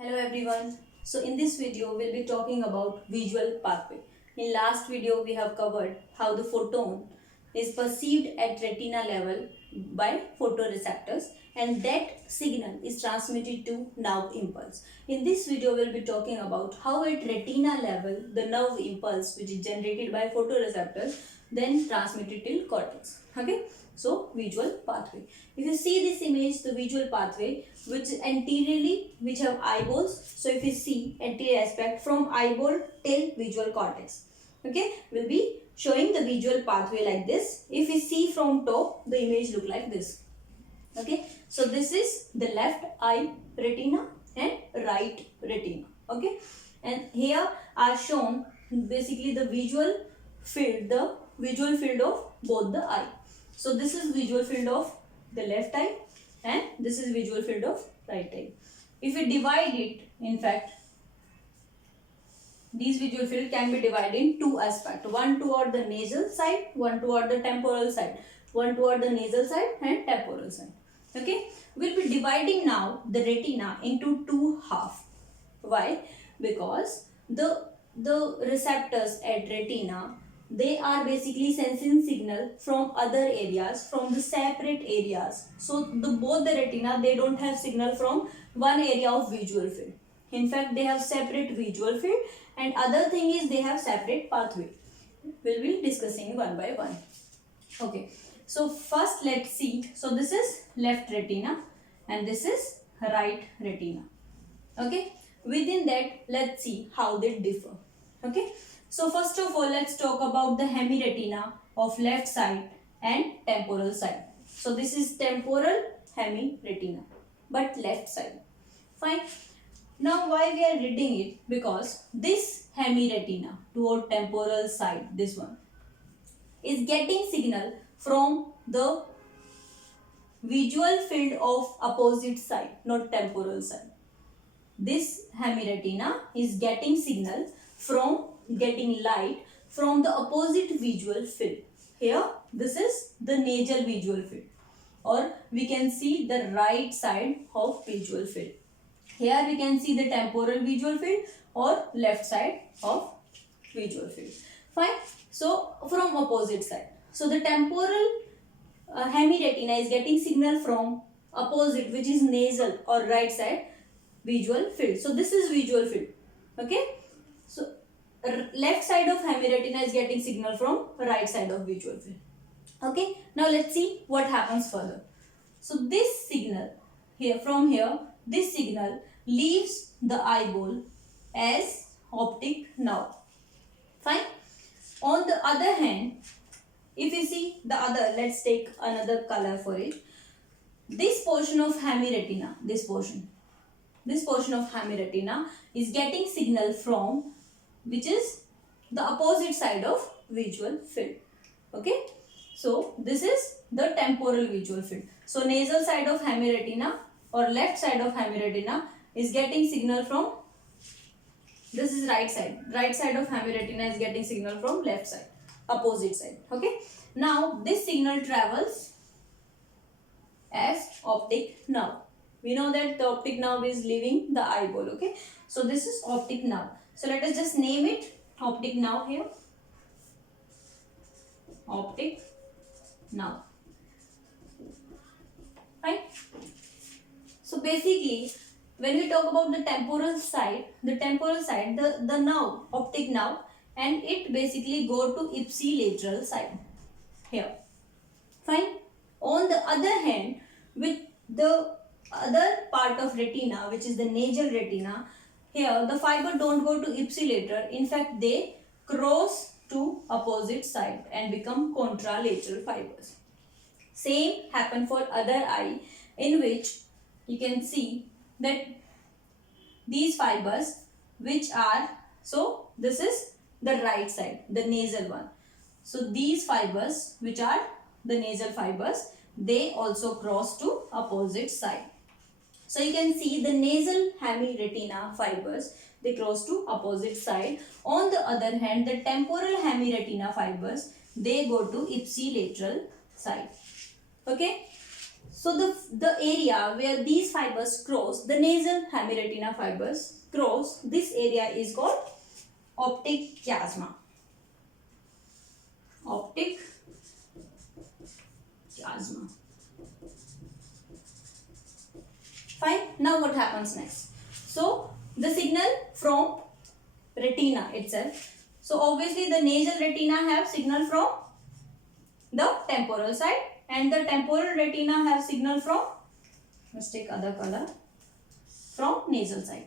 Hello everyone. So in this video we'll be talking about visual pathway. In last video we have covered how the photon is perceived at retina level by photoreceptors and that signal is transmitted to nerve impulse. In this video we'll be talking about how at retina level the nerve impulse which is generated by photoreceptors then transmitted till cortex. Okay. So visual pathway. If you see this image, the visual pathway which anteriorly which have eyeballs. So if you see anterior aspect from eyeball till visual cortex. Okay, will be showing the visual pathway like this. If you see from top, the image look like this. Okay, so this is the left eye retina and right retina. Okay, and here are shown basically the visual field of both the eye. So this is visual field of the left eye and this is visual field of right eye. If we divide it, in fact, these visual field can be divided in two aspects. One toward the nasal side, one toward the temporal side. One toward the nasal side and temporal side. Okay, we'll be dividing now the retina into two half. Why? Because the receptors at retina, they are basically sensing signal from other areas, from the separate areas. So both the retina, they don't have signal from one area of visual field. In fact, they have separate visual field and other thing is they have separate pathway. We'll be discussing one by one. Okay, so first let's see. So this is left retina and this is right retina. Okay, within that let's see how they differ. Okay, so first of all let's talk about the hemiretina of left side and temporal side. So this is temporal hemiretina but left side. Fine. Now why we are reading it? Because this hemiretina toward temporal side, this one, is getting signal from the visual field of opposite side, not temporal side. This hemiretina is getting signal from getting light from the opposite visual field. Here this is the nasal visual field or we can see the right side of visual field. Here we can see the temporal visual field or left side of visual field. Fine. So from opposite side. So the temporal hemiretina is getting signal from opposite, which is nasal or right side visual field. So this is visual field. Okay. So left side of hemiretina is getting signal from right side of visual field. Okay. Now let's see what happens further. So this signal here, from here, this signal leaves the eyeball as optic nerve. Fine. On the other hand, if you see the other, let's take another color for it. This portion of hemiretina, this portion of hemiretina is getting signal from, which is the opposite side of visual field. Okay. So this is the temporal visual field. So nasal side of hemiretina or left side of hemiretina is getting signal from, this is right side. Right side of hemiretina is getting signal from left side, opposite side. Okay. Now this signal travels as optic nerve. We know that the optic nerve is leaving the eyeball. Okay. So this is optic nerve. So let us just name it optic nerve here. Optic nerve. Fine. So basically, when we talk about the temporal side, the nerve, optic nerve, and it basically go to ipsilateral side here. Fine. On the other hand, with the other part of retina, which is the nasal retina, here the fiber don't go to ipsilateral. In fact, they cross to opposite side and become contralateral fibers. Same happen for other eye, in which you can see that these fibers which are, so this is the right side, the nasal one. So these fibers which are the nasal fibers, they also cross to opposite side. So you can see the nasal hemiretina fibers, they cross to opposite side. On the other hand, the temporal hemiretina fibers, they go to ipsilateral side. Okay. So the area where these fibers cross, the nasal hemiretina fibers cross, this area is called optic chiasma. Optic chiasma. Fine. Now what happens next? So the signal from retina itself. So obviously the nasal retina have signal from the temporal side, and the temporal retina have signal from, let's take other color, from nasal side.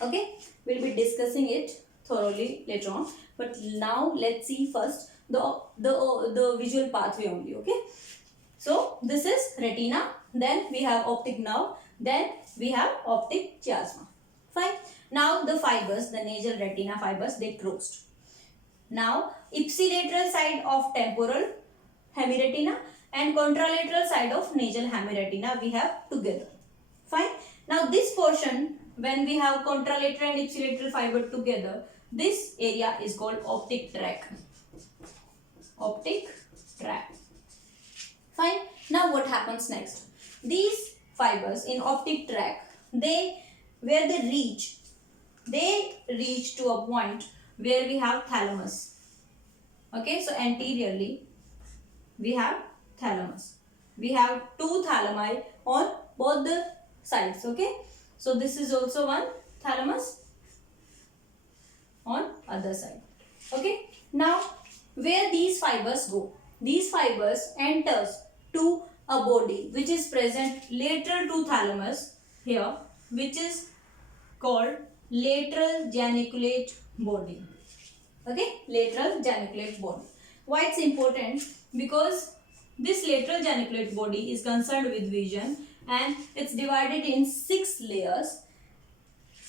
Okay, we'll be discussing it thoroughly later on, but now let's see first the visual pathway only. Okay, so this is retina, then we have optic nerve, then we have optic chiasma. Fine. Now the fibers, the nasal retina fibers, they crossed. Now ipsilateral side of temporal hemiretina and contralateral side of nasal hemiretina we have together. Fine. Now this portion, when we have contralateral and ipsilateral fiber together, this area is called optic tract. Optic tract. Fine. Now what happens next? These fibers in optic tract, where they reach to a point where we have thalamus. Okay, so anteriorly we have thalamus. We have two thalami on both the sides. Okay, so this is also one thalamus on other side. Okay, now where these fibers go? These fibers enters to a body which is present lateral to thalamus here, which is called lateral geniculate body. Okay, lateral geniculate body. Why it's important? Because this lateral geniculate body is concerned with vision, and it's divided in 6 layers,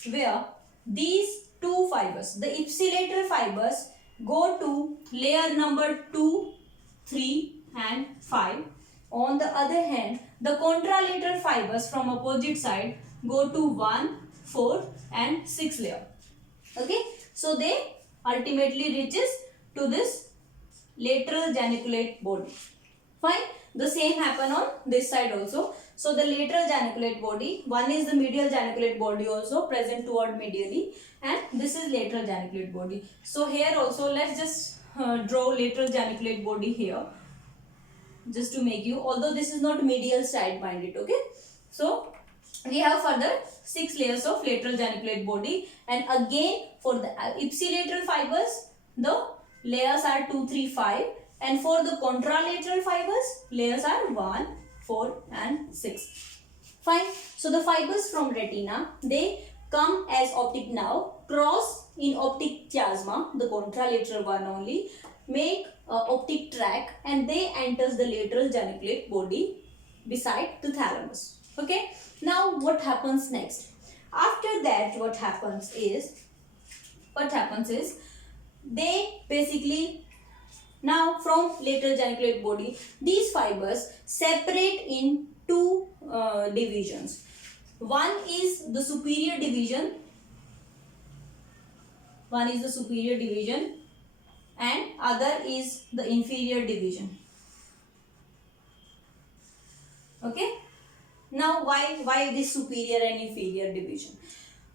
where these two fibers, the ipsilateral fibers, go to layer number 2, 3 and 5. On the other hand, the contralateral fibers from opposite side go to 1, 4 and 6 layer. Okay, so they ultimately reaches to this lateral geniculate body. Fine. The same happen on this side also. So the lateral geniculate body, one is the medial geniculate body also present toward medially, and this is lateral geniculate body. So here also let's just draw lateral geniculate body here, just to make you, although this is not medial side, mind it. Okay, so we have further 6 layers of lateral geniculate body, and again for the ipsilateral fibers the layers are 2, 3, 5, and for the contralateral fibers layers are 1, 4 and 6. Fine. So the fibers from retina, they come as optic nerve, cross in optic chiasma, the contralateral one only, make optic tract, and they enters the lateral geniculate body beside the thalamus. Okay. Now what happens next? After that, what happens is they basically, now from lateral geniculate body, these fibers separate in two divisions. One is the superior division. And other is the inferior division. Okay. Now why this superior and inferior division?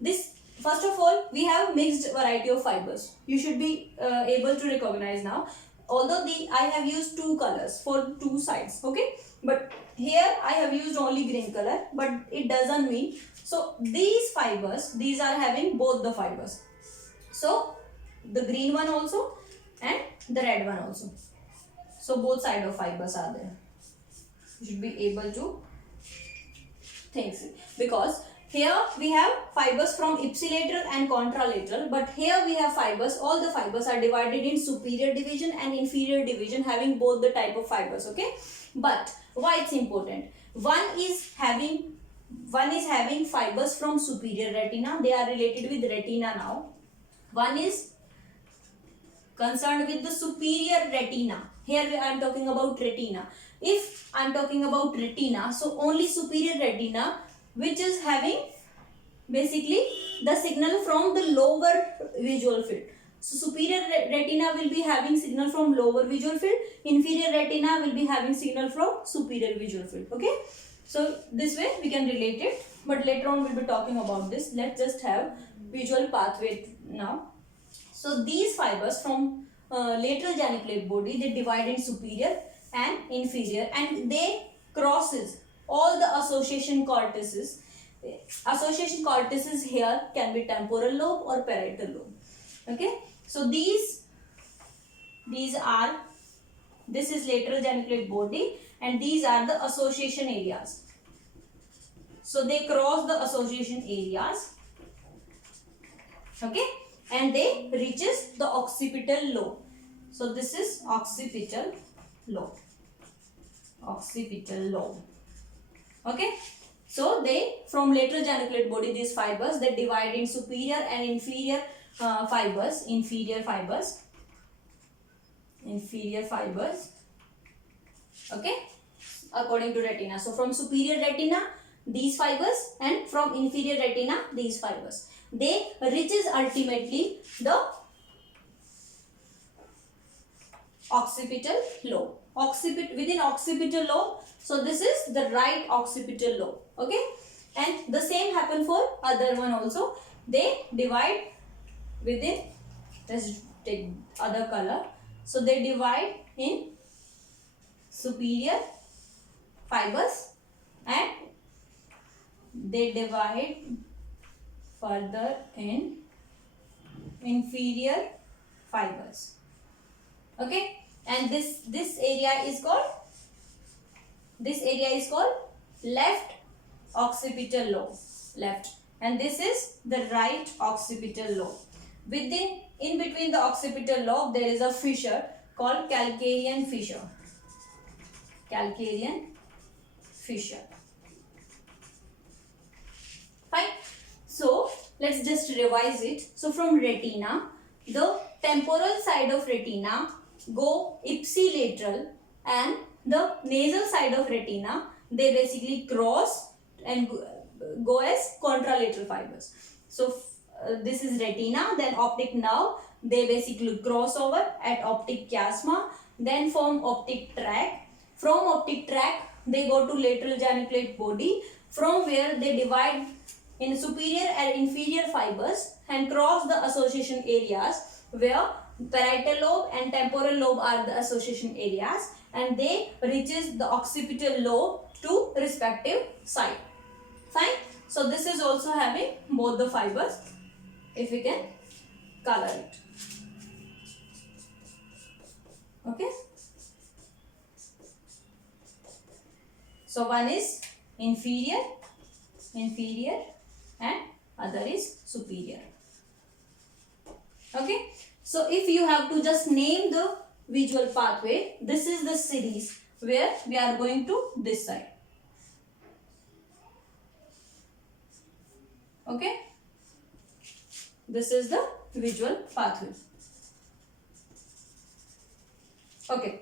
This, first of all, we have mixed variety of fibers. You should be able to recognize now. Although I have used two colors for two sides. Okay. But here I have used only green color, but it doesn't mean. So these fibers, these are having both the fibers. So the green one also and the red one also. So both side of fibers are there. You should be able to think, because here we have fibers from ipsilateral and contralateral, but here we have fibers, all the fibers are divided in superior division and inferior division, having both the type of fibers. Okay, but why it's important? One is having fibers from superior retina, they are related with retina now. One is concerned with the superior retina. Here I am talking about retina. If I am talking about retina, so only superior retina, which is having basically the signal from the lower visual field. So superior retina will be having signal from lower visual field, inferior retina will be having signal from superior visual field. Okay. So this way we can relate it, but later on we'll be talking about this. Let's just have visual pathway now. So these fibers from lateral geniculate body, they divide in superior and inferior, and they crosses all the association cortices. Association cortices here can be temporal lobe or parietal lobe. Okay, so these are, this is lateral geniculate body, and these are the association areas. So they cross the association areas. Okay, and they reaches the occipital lobe. So this is occipital lobe. Occipital lobe. Okay, so they, from lateral geniculate body, these fibers, they divide in superior and inferior fibers. Inferior fibers. Okay, according to retina. So from superior retina, these fibers, and from inferior retina, these fibers, they reaches ultimately the occipital lobe. Within occipital lobe, so this is the right occipital lobe. Okay, and the same happen for other one also. They divide within, let's take other color. So they divide in superior fibers and they divide further in inferior fibers. Okay, and this area is called left occipital lobe. Left, and this is the right occipital lobe. In between the occipital lobe, there is a fissure called Calcarean fissure. Calcarean fissure. Fine. So let's just revise it. So from retina, the temporal side of retina go ipsilateral, and the nasal side of retina, they basically cross and go as contralateral fibers. So this is retina, then optic nerve, they basically cross over at optic chiasma, then form optic tract. From optic tract, they go to lateral geniculate body, from where they divide in superior and inferior fibers and cross the association areas, where parietal lobe and temporal lobe are the association areas, and they reaches the occipital lobe to respective side. Fine. So this is also having both the fibers, if we can color it. Okay. So one is inferior and other is superior. Okay. So if you have to just name the visual pathway, this is the series where we are going to this side. Okay. This is the visual pathway. Okay.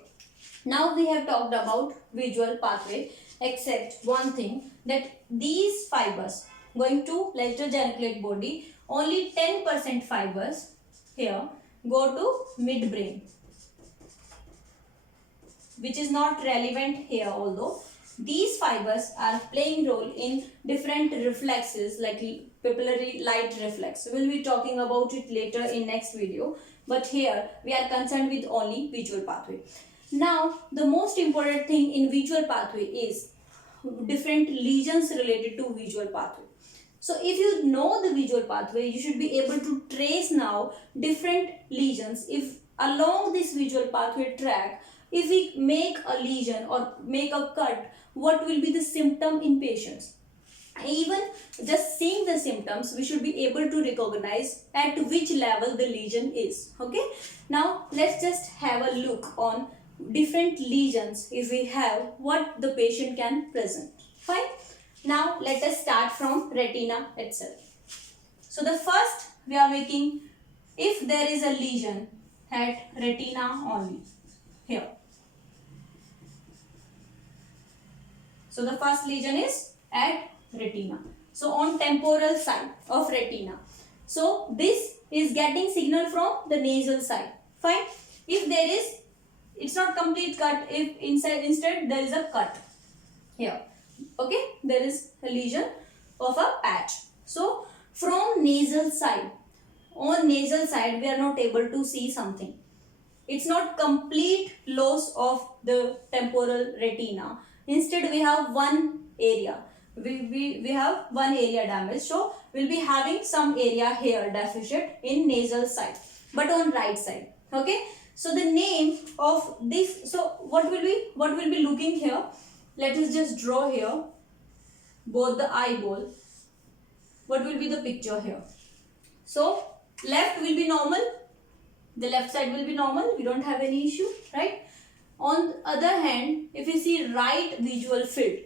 Now we have talked about visual pathway, except one thing, that these fibers going to lateral geniculate body, only 10% fibers here go to midbrain, which is not relevant here, although these fibers are playing role in different reflexes like pupillary light reflex. We will be talking about it later in next video, but here we are concerned with only visual pathway. Now the most important thing in visual pathway is different lesions related to visual pathway. So if you know the visual pathway, you should be able to trace now different lesions. If along this visual pathway track, if we make a lesion or make a cut, what will be the symptom in patients? Even just seeing the symptoms, we should be able to recognize at which level the lesion is. Okay. Now let's just have a look on different lesions. If we have, what the patient can present. Fine. Now let us start from retina itself. So the first we are making, if there is a lesion at retina only, here. So the first lesion is at retina. So on temporal side of retina. So this is getting signal from the nasal side. Fine. If there is, it's not complete cut, if instead there is a cut here. Okay, there is a lesion of a patch. So from nasal side, on nasal side we are not able to see something. It's not complete loss of the temporal retina. Instead we have one area. We have one area damage. So we'll be having some area here deficit in nasal side, but on right side. Okay. So the name of this, so what will be looking here? Let us just draw here both the eyeball. What will be the picture here? So left will be normal, the left side will be normal, we don't have any issue, right? On the other hand, if you see right visual field,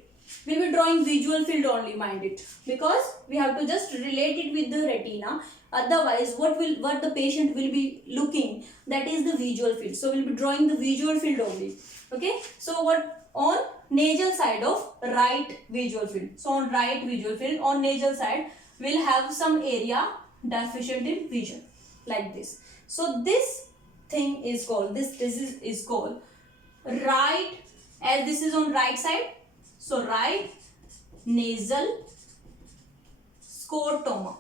we'll be drawing visual field only, mind it, because we have to just relate it with the retina. Otherwise what the patient will be looking, that is the visual field. So we'll be drawing the visual field only. Okay, so what on nasal side of right visual field, so on right visual field on nasal side we'll have some area deficient in vision, like this. So this thing is called, this disease is called right, as this is on right side, so right nasal scotoma.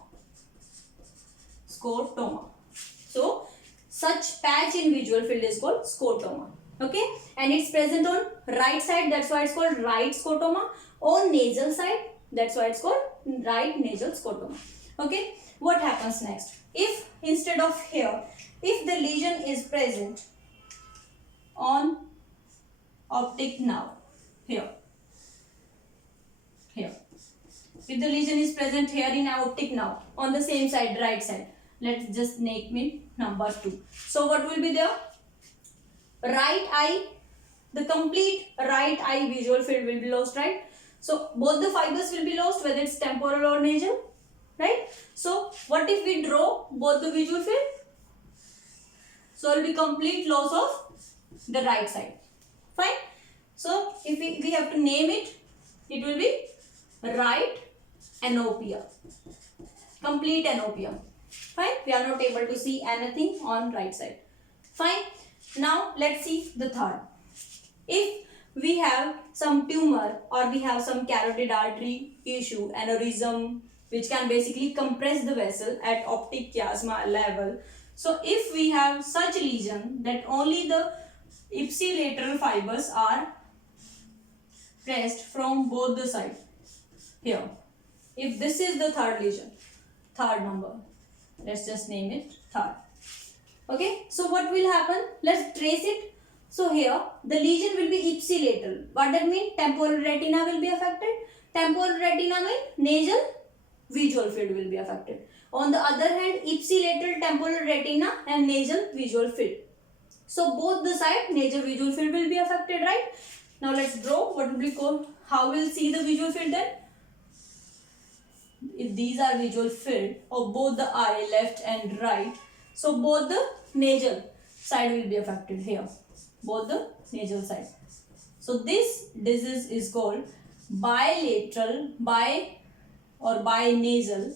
So such patch in visual field is called scotoma. Okay, and it's present on right side, that's why it's called right scotoma. On nasal side, that's why it's called right nasal scotoma. Okay, what happens next? If instead of here, if the lesion is present on optic nerve, here, if the lesion is present here in optic nerve on the same side, right side, let's just make it number 2. So what will be there? Right eye, the complete right eye visual field will be lost, right? So both the fibers will be lost, whether it's temporal or nasal, right? So what if we draw both the visual field? So it will be complete loss of the right side. Fine. So if we have to name it, it will be right anopia. Complete anopia. Fine. We are not able to see anything on right side. Fine. Now let's see the third. If we have some tumor or we have some carotid artery issue, aneurysm, which can basically compress the vessel at optic chiasma level. So if we have such lesion that only the ipsilateral fibers are pressed from both the sides here. If this is the third lesion, third number, let's just name it third. Okay, so what will happen? Let's trace it. So here the lesion will be ipsilateral. What that mean? Temporal retina will be affected. Temporal retina means nasal visual field will be affected. On the other hand, ipsilateral temporal retina and nasal visual field. So both the side nasal visual field will be affected, right? Now let's draw what will be called, how we'll see the visual field then. If these are visual field of both the eye, left and right, so both the nasal side will be affected here, both the nasal side. So this disease is called bilateral, binasal,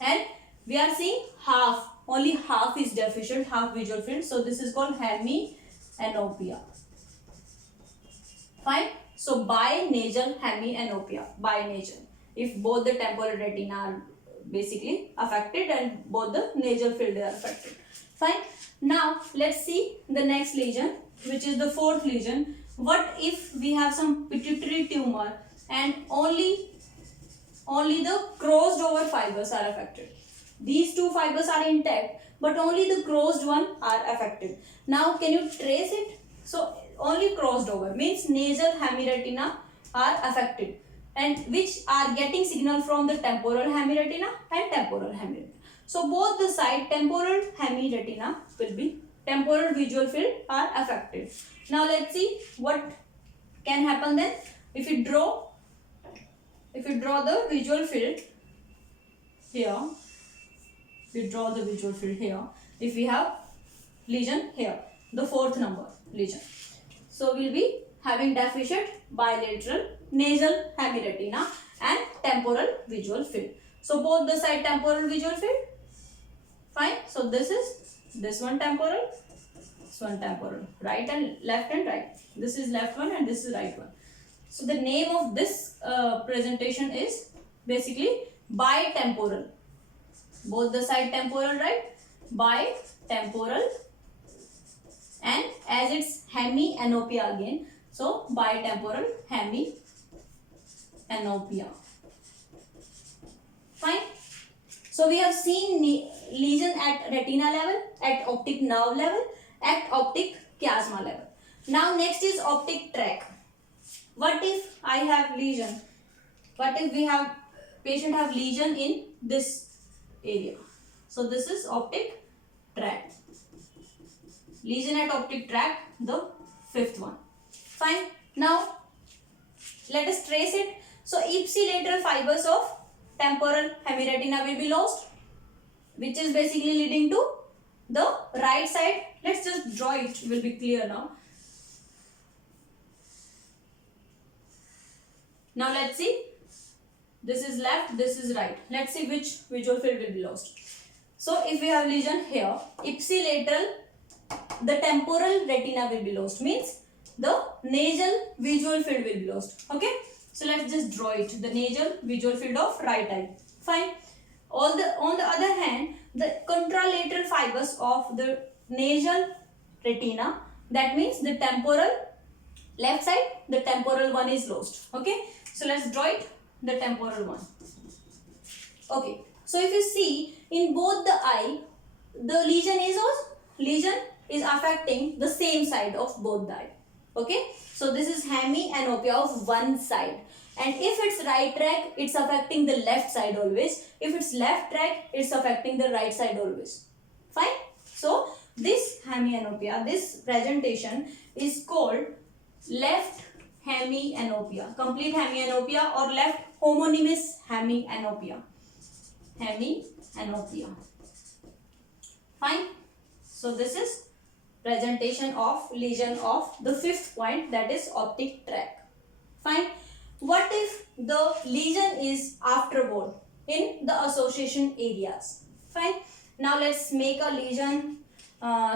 and we are seeing half, only half is deficient, half visual field. So this is called hemianopia. Fine. So binasal hemianopia, binasal, if both the temporal retina are basically affected and both the nasal field are affected. Fine. Now let's see the next lesion, which is the fourth lesion. What if we have some pituitary tumor and only the crossed over fibers are affected? These two fibers are intact, but only the crossed one are affected. Now can you trace it? So only crossed over means nasal hemiretina are affected, and which are getting signal from the temporal hemiretina and temporal hemiretina. So both the side temporal hemiretina will be, temporal visual field are affected. Now let's see what can happen then. If you draw the visual field here, if we have lesion here, the fourth number lesion, so we'll be having deficient bilateral nasal hemiretina and temporal visual field. So both the side temporal visual field. Fine. So this is this one temporal. this one temporal, right and left and right. This is left one and this is right one. So the name of this presentation is basically bitemporal. Both the side temporal, right? Bitemporal, and as it's hemianopia again, so bitemporal hemianopia. Fine. So we have seen lesion at retina level, at optic nerve level, at optic chiasma level. Now next is optic tract. What if I have lesion? What if we have patient have lesion in this area? So this is optic tract. Lesion at optic tract, the fifth one. Fine. Now let us trace it. So ipsilateral fibers of temporal hemiretina will be lost, which is basically leading to the right side. Let's just draw it, will be clear now. Now let's see. This is left, this is right. Let's see which visual field will be lost. So if we have lesion here, ipsilateral, the temporal retina will be lost. Means the nasal visual field will be lost. Okay. So let's just draw it. The nasal visual field of right eye. Fine. On the other hand, the contralateral fibers of the nasal retina, that means the temporal left side, the temporal one is lost. Okay. So let's draw it, the temporal one. Okay. So if you see in both the eye, the lesion is affecting the same side of both the eye. Okay. So this is hemianopia of one side. And if it's right track, it's affecting the left side always. If it's left track, it's affecting the right side always. Fine. So this hemianopia, this presentation is called left hemianopia, complete hemianopia, or left homonymous hemianopia. Hemianopia. Fine. So this is presentation of lesion of the fifth point, that is optic tract. Fine. What if the lesion is afterward in the association areas? Fine. Now let's make a lesion,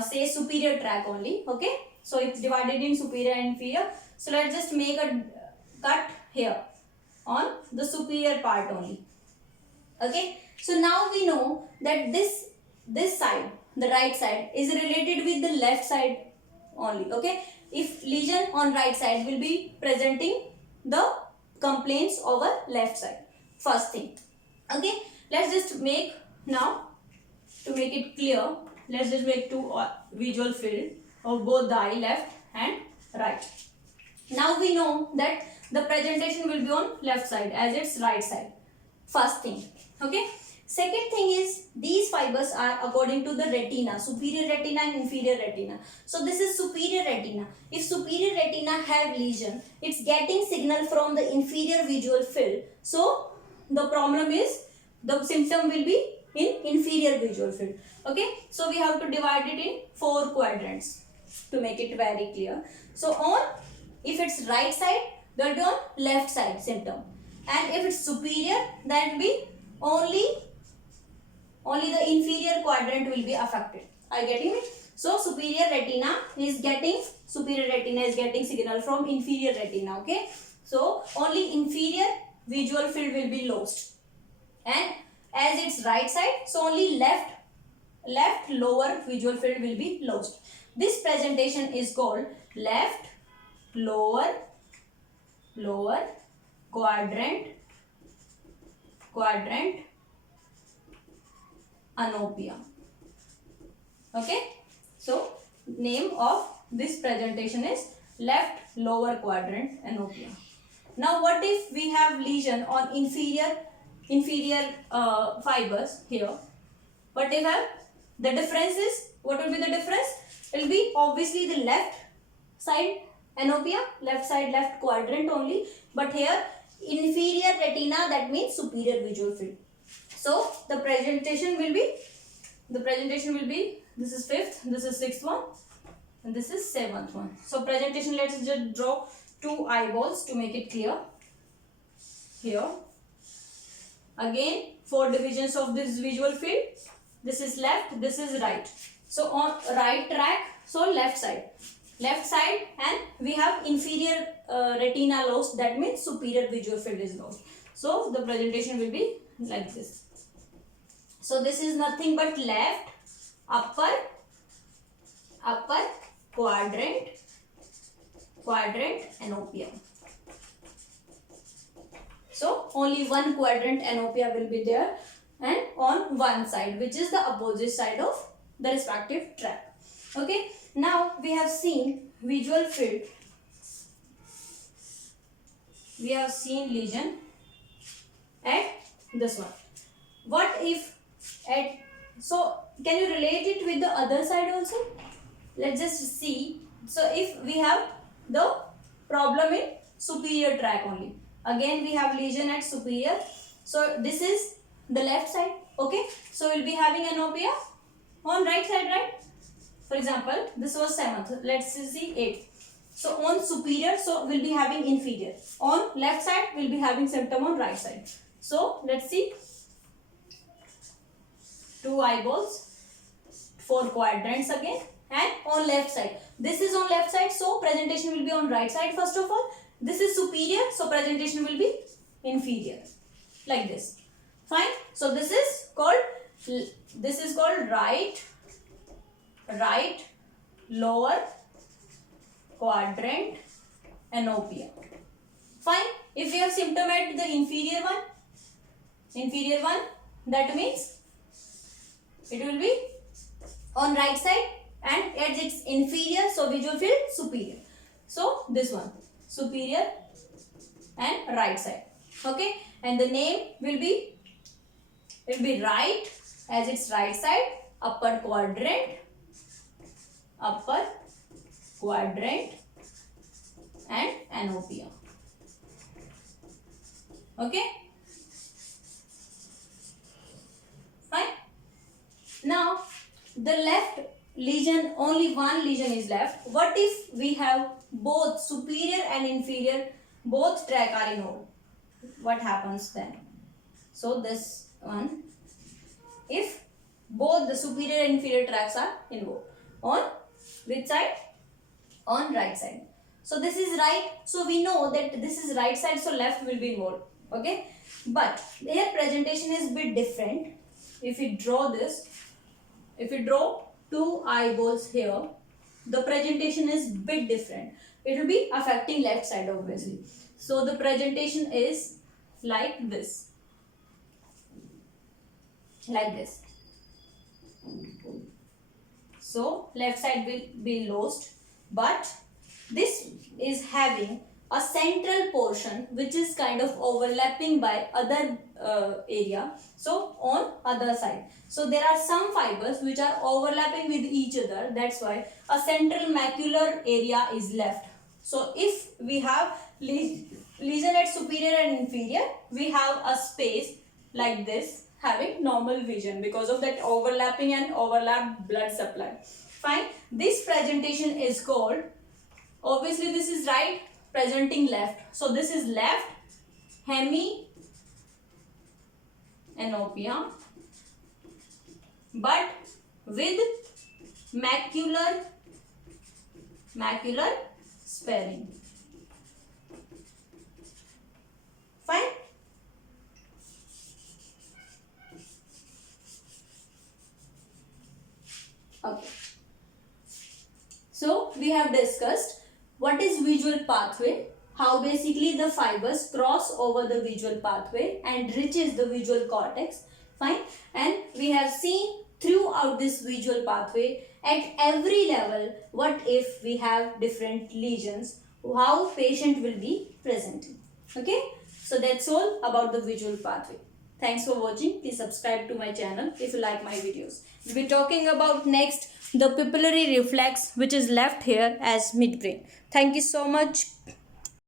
say superior tract only. Okay. So it's divided in superior and inferior. So let's just make a cut here on the superior part only. Okay. So now we know that this side, the right side, is related with the left side only. Okay. If lesion on right side will be presenting the complaints over left side. First thing. Okay. Let's just make now, to make it clear, let's just make two visual field of both the eye, left and right. Now we know that the presentation will be on left side as its right side. First thing. Okay. Second thing is, these fibers are according to the retina, superior retina and inferior retina. So this is superior retina. If superior retina have lesion, it's getting signal from the inferior visual field. So the problem is, the symptom will be in inferior visual field. Okay. So we have to divide it in 4 quadrants to make it very clear. So on, if it's right side, that will be on left side symptom. And if it's superior, that will be only the inferior quadrant will be affected. Are you getting it? So superior retina is getting signal from inferior retina. Okay. So only inferior visual field will be lost. And as it's right side, so only left lower visual field will be lost. This presentation is called left lower quadrant anopia. Okay. So name of this presentation is left lower quadrant anopia. Now what if we have lesion on inferior fibers here? What if have the difference is, what will be the difference? It will be obviously the left side anopia, left quadrant only, but here inferior retina, that means superior visual field. So the presentation will be, this is fifth, this is sixth one, and this is seventh one. So presentation, let's just draw 2 eyeballs to make it clear. Here again 4 divisions of this visual field. This is left, this is right. So on right track, So left side, and we have inferior retina lost, that means superior visual field is lost. So the presentation will be like this. So this is nothing but left upper quadrant anopia. So only one quadrant anopia will be there, and on one side, which is the opposite side of the respective tract. Okay, now we have seen visual field. We have seen lesion at this one. What if at, so can you relate it with the other side also? Let's just see. So if we have the problem in superior tract only, again we have lesion at superior. So this is the left side. Okay, so we'll be having anopia on right side, right? For example, this was 7th. Let's see 8th. So on superior, so we'll be having inferior. On left side, we'll be having symptom on right side. So let's see. 2 eyeballs, 4 quadrants again, and on left side. This is on left side, so presentation will be on right side first of all. This is superior, so presentation will be inferior, like this. Fine. So this is called right lower quadrant anopia. Fine. If you have symptom at the inferior one, that means it will be on right side, and as it's inferior, so visual field superior. So this one superior and right side. Okay, and the name will be right, as it's right side, upper quadrant and anopia. Okay, fine. Now the left lesion, only one lesion is left. What if we have both superior and inferior, both tract are involved? What happens then? So this one, if both the superior and inferior tracts are involved, on which side? On right side. So this is right, so we know that this is right side, so left will be involved. Okay, but here presentation is bit different. If we draw this, if we draw 2 eyeballs here, the presentation is bit different. It will be affecting left side obviously. So the presentation is like this, like this. So left side will be lost, but this is having a central portion which is kind of overlapping by other area, so on other side. So there are some fibers which are overlapping with each other, that's why a central macular area is left. So if we have lesion at superior and inferior, we have a space like this having normal vision because of that overlapping and overlap blood supply. Fine. This presentation is called, obviously this is right presenting left, so this is left hemianopia, but with macular sparing. Fine. Okay, so we have discussed what is visual pathway, how basically the fibers cross over the visual pathway and reaches the visual cortex. Fine. And we have seen throughout this visual pathway at every level, what if we have different lesions, how patient will be presenting. Okay, so that's all about the visual pathway. Thanks for watching. Please subscribe to my channel if you like my videos. We'll be talking about next the pupillary reflex, which is left here as midbrain. Thank you so much.